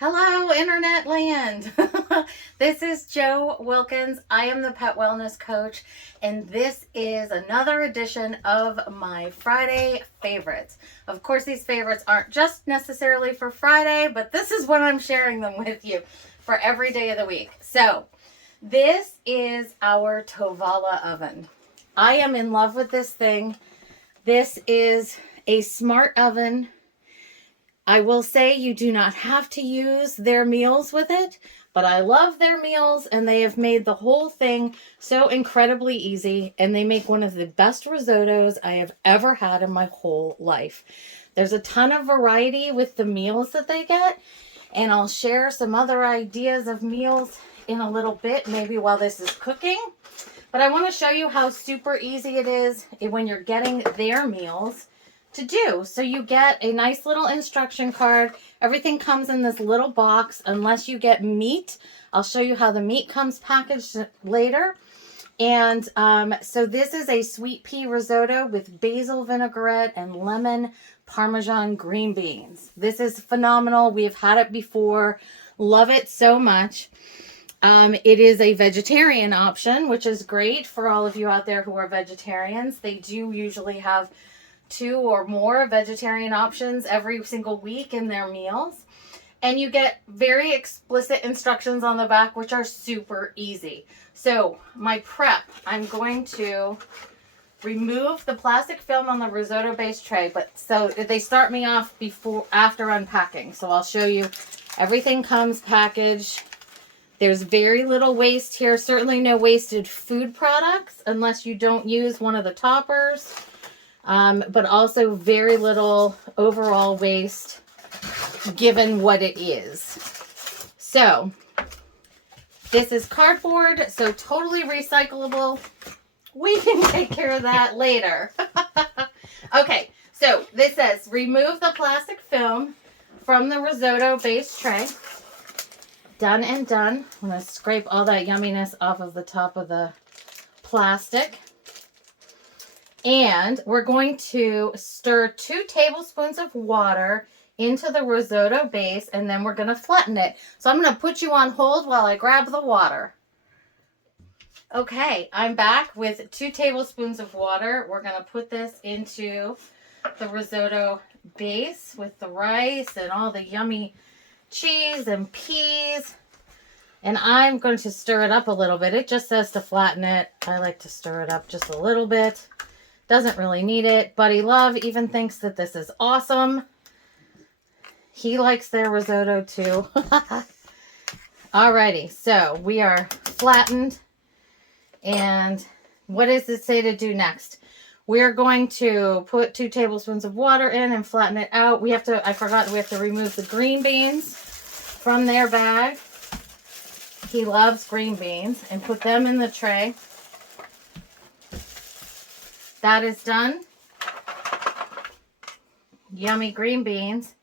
Hello, Internet Land. This is Jo Wilkins. I am the Pet Wellness Coach, and this is another edition of my Friday favorites. Of course, these favorites aren't just necessarily for Friday, but this is when I'm sharing them with you for every day of the week. So, this is our Tovala oven. I am in love with this thing. This is a smart oven. I will say you do not have to use their meals with it, but I love their meals and they have made the whole thing so incredibly easy, and they make one of the best risottos I have ever had in my whole life. There's a ton of variety with the meals that they get, and I'll share some other ideas of meals in a little bit, maybe while this is cooking. But I want to show you how super easy it is when you're getting their meals to do. So you get a nice little instruction card. Everything comes in this little box unless you get meat. I'll show you how the meat comes packaged later. And so this is a sweet pea risotto with basil vinaigrette and lemon Parmesan green beans. This is phenomenal. We've had it before. Love it so much. It is a vegetarian option, which is great for all of you out there who are vegetarians. They do usually have 2 or more vegetarian options every single week in their meals. And you get very explicit instructions on the back, which are super easy. So my prep, I'm going to remove the plastic film on the risotto base tray, but so they start me off after unpacking. So I'll show you everything comes packaged. There's very little waste here, certainly no wasted food products unless you don't use one of the toppers. But also very little overall waste given what it is. So this is cardboard, so totally recyclable. We can take care of that later. Okay, so this says remove the plastic film from the risotto base tray. Done and done. I'm going to scrape all that yumminess off of the top of the plastic. And we're going to stir 2 tablespoons of water into the risotto base, and then we're going to flatten it. So I'm going to put you on hold while I grab the water. Okay, I'm back with 2 tablespoons of water. We're going to put this into the risotto base with the rice and all the yummy cheese and peas. And I'm going to stir it up a little bit. It just says to flatten it. I like to stir it up just a little bit. Doesn't really need it. Buddy Love even thinks that this is awesome. He likes their risotto too. Alrighty, so we are flattened. And what does it say to do next? We're going to put 2 tablespoons of water in and flatten it out. I forgot we have to remove the green beans from their bag. He loves green beans, and put them in the tray. That is done. Yummy green beans.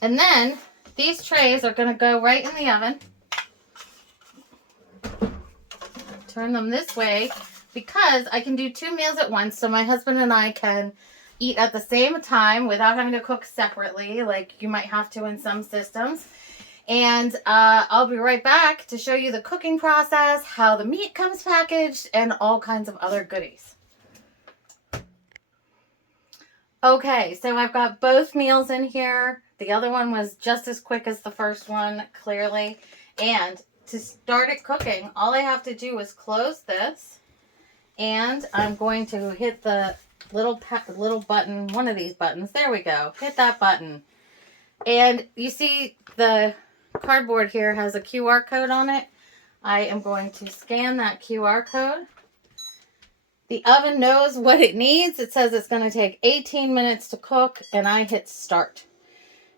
And then these trays are going to go right in the oven. Turn them this way because I can do 2 meals at once, so my husband and I can eat at the same time without having to cook separately like you might have to in some systems. And I'll be right back to show you the cooking process, how the meat comes packaged, and all kinds of other goodies. Okay, so I've got both meals in here. The other one was just as quick as the first one, clearly. And to start it cooking, all I have to do is close this. And I'm going to hit the little button, one of these buttons. There we go. Hit that button. And you see the cardboard here has a QR code on it. I am going to scan that QR code. The oven knows what it needs. It says it's going to take 18 minutes to cook, and I hit start.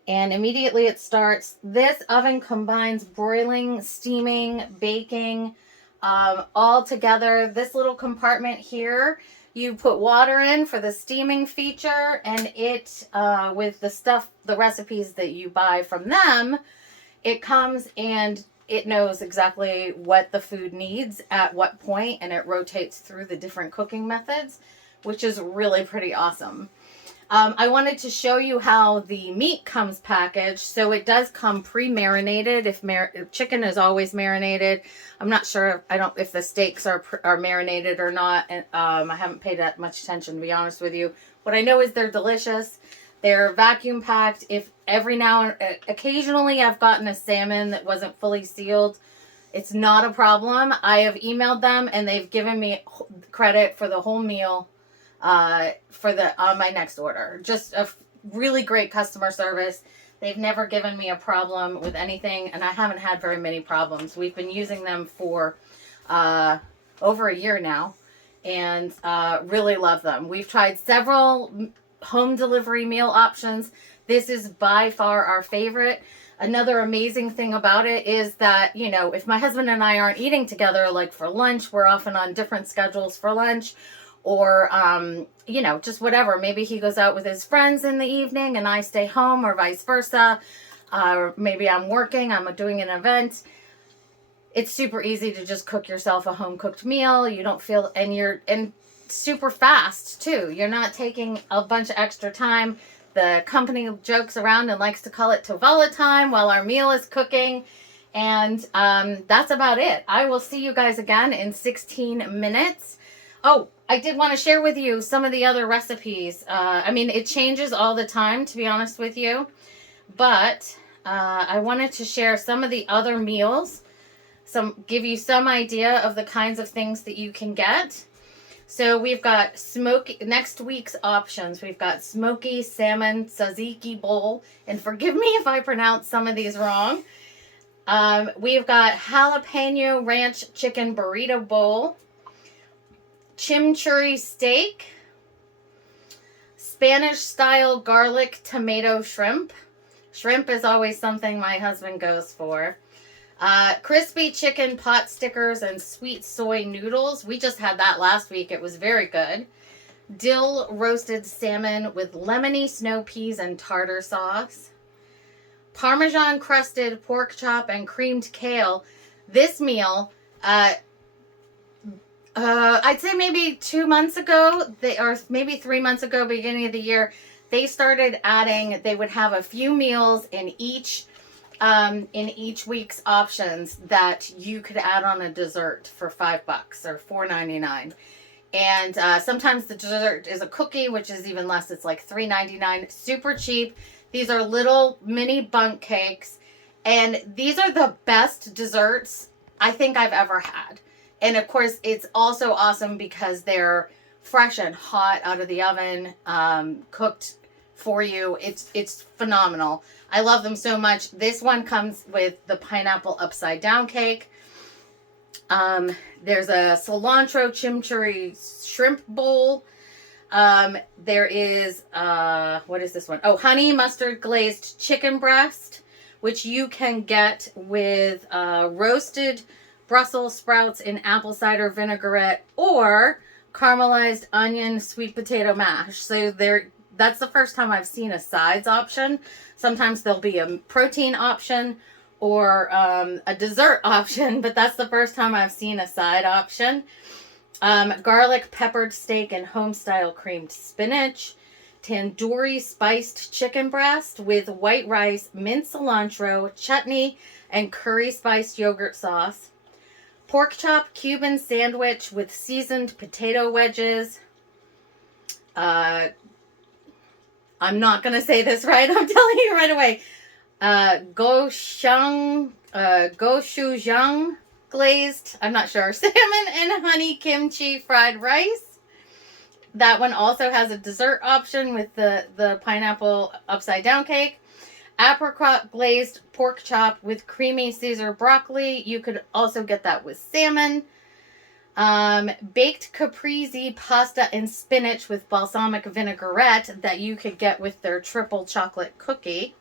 And immediately it starts. This oven combines broiling, steaming, baking, all together. This little compartment here, you put water in for the steaming feature, and it, with the recipes that you buy from them, it comes and it knows exactly what the food needs at what point, and it rotates through the different cooking methods, which is really pretty awesome. I wanted to show you how the meat comes packaged. So it does come pre-marinated. If chicken is always marinated, I'm not sure. I don't if the steaks are marinated or not. And I haven't paid that much attention, to be honest with you. What I know is they're delicious. They're vacuum packed. If every now and occasionally I've gotten a salmon that wasn't fully sealed, it's not a problem. I have emailed them and they've given me credit for the whole meal for the on my next order. Just a really great customer service. They've never given me a problem with anything, and I haven't had very many problems. We've been using them for over a year now, and really love them. We've tried several home delivery meal options. This is by far our favorite. Another amazing thing about it is that, you know, if my husband and I aren't eating together, like for lunch, we're often on different schedules for lunch, or, you know, just whatever. Maybe he goes out with his friends in the evening and I stay home, or vice versa. Or maybe I'm working, I'm doing an event. It's super easy to just cook yourself a home cooked meal. You don't feel, and super fast too. You're not taking a bunch of extra time. The company jokes around and likes to call it Tovala time while our meal is cooking. And that's about it. I will see you guys again in 16 minutes. Oh, I did want to share with you some of the other recipes. I mean, it changes all the time, to be honest with you. But I wanted to share some of the other meals. Give you some idea of the kinds of things that you can get. So we've got next week's options. We've got smoky salmon tzatziki bowl. And forgive me if I pronounce some of these wrong. We've got jalapeno ranch chicken burrito bowl. Chimichurri steak. Spanish style garlic tomato shrimp. Shrimp is always something my husband goes for. Crispy chicken pot stickers and sweet soy noodles. We just had that last week. It was very good. Dill roasted salmon with lemony snow peas and tartar sauce. Parmesan crusted pork chop and creamed kale. This meal, I'd say maybe 2 months ago, or maybe 3 months ago, beginning of the year, they started adding, they would have a few meals in each week's options that you could add on a dessert for $5 or $4.99. And sometimes the dessert is a cookie, which is even less. It's like $3.99. Super cheap. These are little mini bundt cakes. And these are the best desserts I think I've ever had. And of course, it's also awesome because they're fresh and hot out of the oven, cooked for you. It's phenomenal. I love them so much. This one comes with the pineapple upside down cake. There's a cilantro chimichurri shrimp bowl. There is, what is this one? Oh, honey mustard glazed chicken breast, which you can get with roasted Brussels sprouts in apple cider vinaigrette or caramelized onion sweet potato mash. So that's the first time I've seen a sides option. Sometimes there'll be a protein option or a dessert option, but that's the first time I've seen a side option. Garlic peppered steak and home-style creamed spinach. Tandoori spiced chicken breast with white rice, mint cilantro, chutney, and curry spiced yogurt sauce. Pork chop Cuban sandwich with seasoned potato wedges. I'm not going to say this right. I'm telling you right away. Gochujang glazed, I'm not sure, salmon and honey kimchi fried rice. That one also has a dessert option with the pineapple upside down cake. Apricot glazed pork chop with creamy Caesar broccoli. You could also get that with salmon. Baked caprese pasta and spinach with balsamic vinaigrette that you could get with their triple chocolate cookie.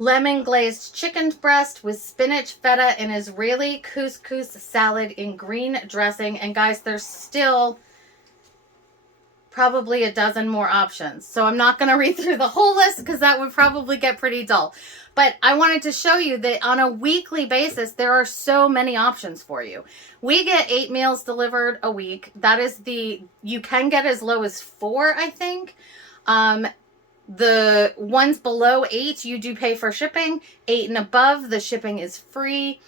Lemon glazed chicken breast with spinach, feta, and Israeli couscous salad in green dressing. And guys, there's still probably a dozen more options. So I'm not going to read through the whole list because that would probably get pretty dull. But I wanted to show you that on a weekly basis, there are so many options for you. We get 8 meals delivered a week. That is you can get as low as 4, I think. The ones below 8, you do pay for shipping. 8 and above, the shipping is free.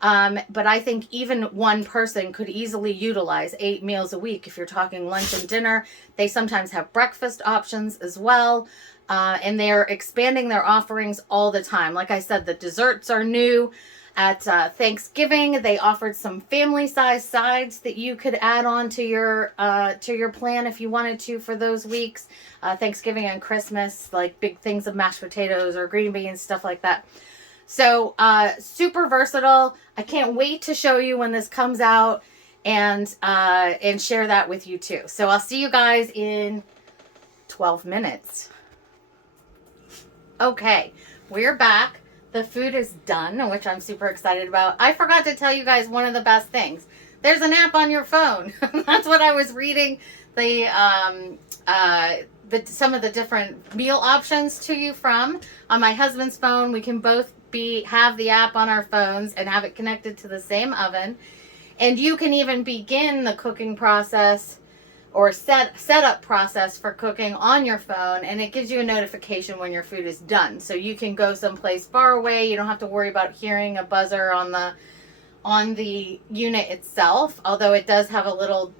But I think even one person could easily utilize 8 meals a week. If you're talking lunch and dinner, they sometimes have breakfast options as well. And they're expanding their offerings all the time. Like I said, the desserts are new. At Thanksgiving, they offered some family-size sides that you could add on to your plan if you wanted to for those weeks. Thanksgiving and Christmas, like big things of mashed potatoes or green beans, stuff like that. So super versatile. I can't wait to show you when this comes out and share that with you too. So I'll see you guys in 12 minutes. Okay, we're back. The food is done, which I'm super excited about. I forgot to tell you guys one of the best things. There's an app on your phone. That's what I was reading some of the different meal options to you from. On my husband's phone, we can both have the app on our phones and have it connected to the same oven. And you can even begin the cooking process or setup process for cooking on your phone, and it gives you a notification when your food is done. So you can go someplace far away. You don't have to worry about hearing a buzzer on the unit itself, although it does have a little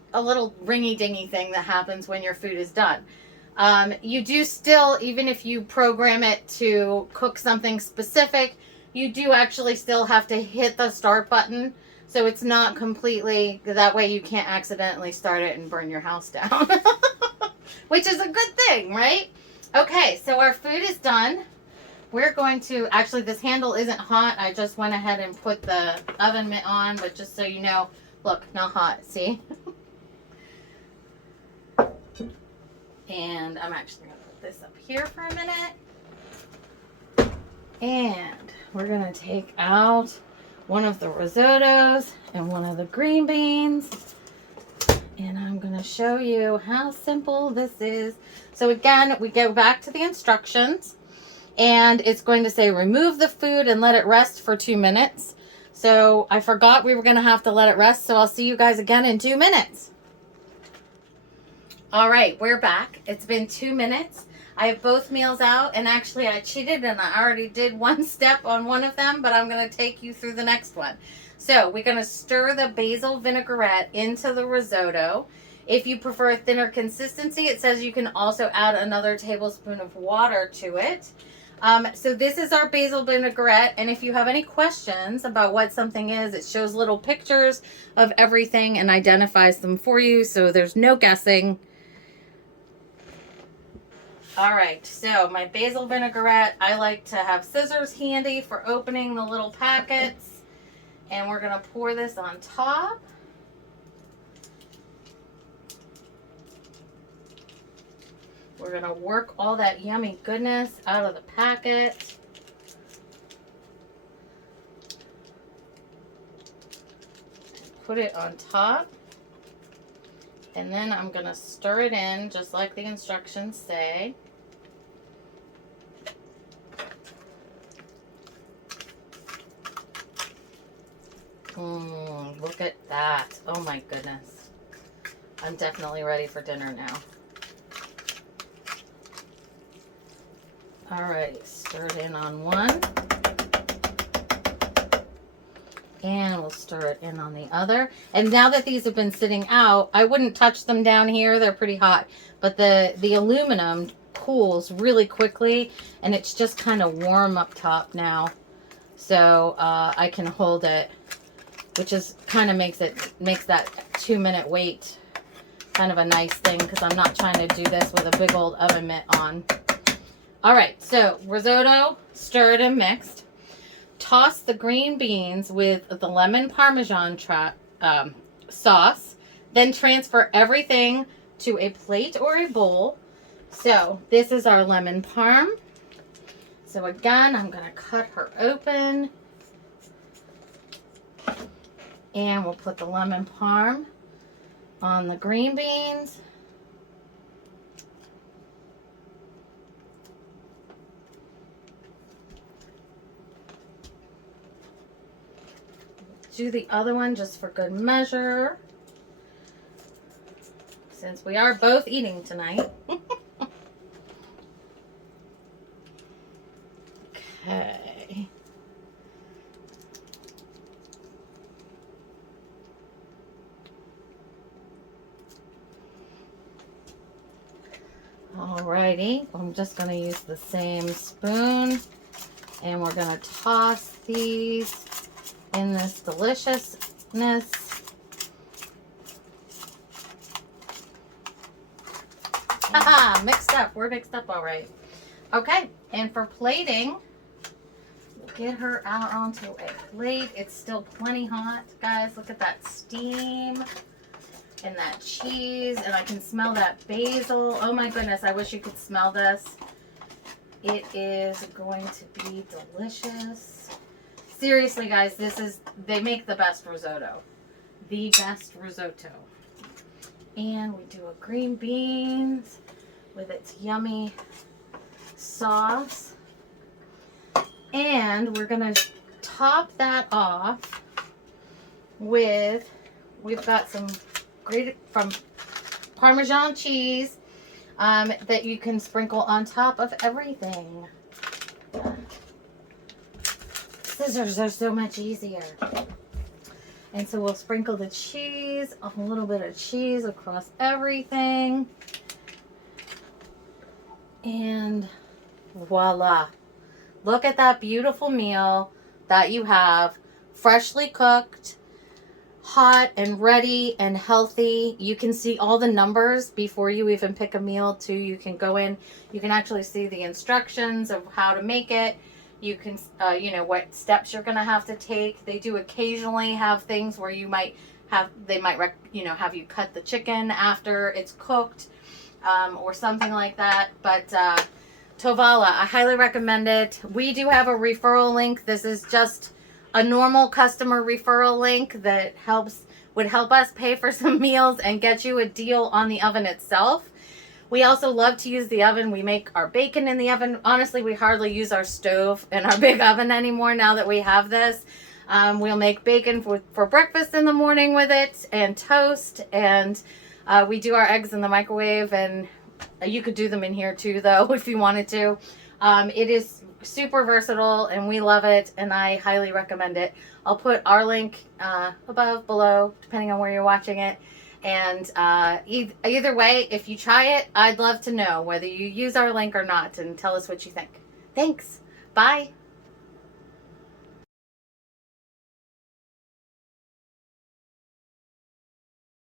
ringy dingy thing that happens when your food is done. You do still, even if you program it to cook something specific, you do actually still have to hit the start button. So it's not completely, that way you can't accidentally start it and burn your house down. Which is a good thing, right? Okay, so our food is done. We're going to, actually this handle isn't hot. I just went ahead and put the oven mitt on, but just so you know, look, not hot, see? And I'm actually going to put this up here for a minute. And we're going to take out one of the risottos and one of the green beans. And I'm going to show you how simple this is. So again, we go back to the instructions. And it's going to say remove the food and let it rest for 2 minutes. So I forgot we were going to have to let it rest. So I'll see you guys again in 2 minutes. All right, we're back. It's been 2 minutes. I have both meals out, and actually I cheated and I already did one step on one of them, but I'm going to take you through the next one. So we're going to stir the basil vinaigrette into the risotto. If you prefer a thinner consistency, it says you can also add another tablespoon of water to it. So this is our basil vinaigrette, and if you have any questions about what something is, it shows little pictures of everything and identifies them for you, so there's no guessing. All right, so my basil vinaigrette, I like to have scissors handy for opening the little packets, and we're going to pour this on top. We're going to work all that yummy goodness out of the packet. Put it on top. And then I'm going to stir it in just like the instructions say. Look at that. Oh my goodness. I'm definitely ready for dinner now. Alright, stir it in on one. And we'll stir it in on the other. And now that these have been sitting out, I wouldn't touch them down here. They're pretty hot. But the aluminum cools really quickly. And it's just kind of warm up top now. So I can hold it. Which is kind of makes that 2 minute wait kind of a nice thing. Because I'm not trying to do this with a big old oven mitt on. Alright, so risotto, stirred and mixed. Toss the green beans with the lemon parmesan sauce. Then transfer everything to a plate or a bowl. So this is our lemon parm. So again, I'm going to cut her open. And we'll put the lemon parm on the green beans. Do the other one just for good measure, since we are both eating tonight. Alrighty, I'm just going to use the same spoon, and we're going to toss these in this deliciousness. Haha, mixed up. We're mixed up all right. Okay, and for plating, we'll get her out onto a plate. It's still plenty hot, guys. Look at that steam and that cheese, and I can smell that basil. Oh my goodness, I wish you could smell this. It is going to be delicious. Seriously, guys, they make the best risotto. The best risotto. And we do a green beans with its yummy sauce. And we're going to top that off with, we've got some grated from Parmesan cheese that you can sprinkle on top of everything. Scissors are so much easier. And so we'll sprinkle the cheese, a little bit of cheese across everything. And voila. Look at that beautiful meal that you have, freshly cooked, hot and ready and healthy. You can see all the numbers before you even pick a meal too. You can go in, you can actually see the instructions of how to make it. You can, you know, what steps you're going to have to take. They do occasionally have things where you might have, they might, you know, have you cut the chicken after it's cooked or something like that. But Tovala, I highly recommend it. We do have a referral link. This is just a normal customer referral link that would help us pay for some meals and get you a deal on the oven itself. We also love to use the oven. We make our bacon in the oven. Honestly, we hardly use our stove and our big oven anymore now that we have this. We'll make bacon for breakfast in the morning with it, and toast, and we do our eggs in the microwave, and you could do them in here too, though, if you wanted to. It is super versatile, and we love it, and I highly recommend it. I'll put our link above, below, depending on where you're watching it. And either way, if you try it, I'd love to know whether you use our link or not, and tell us what you think. Thanks. Bye.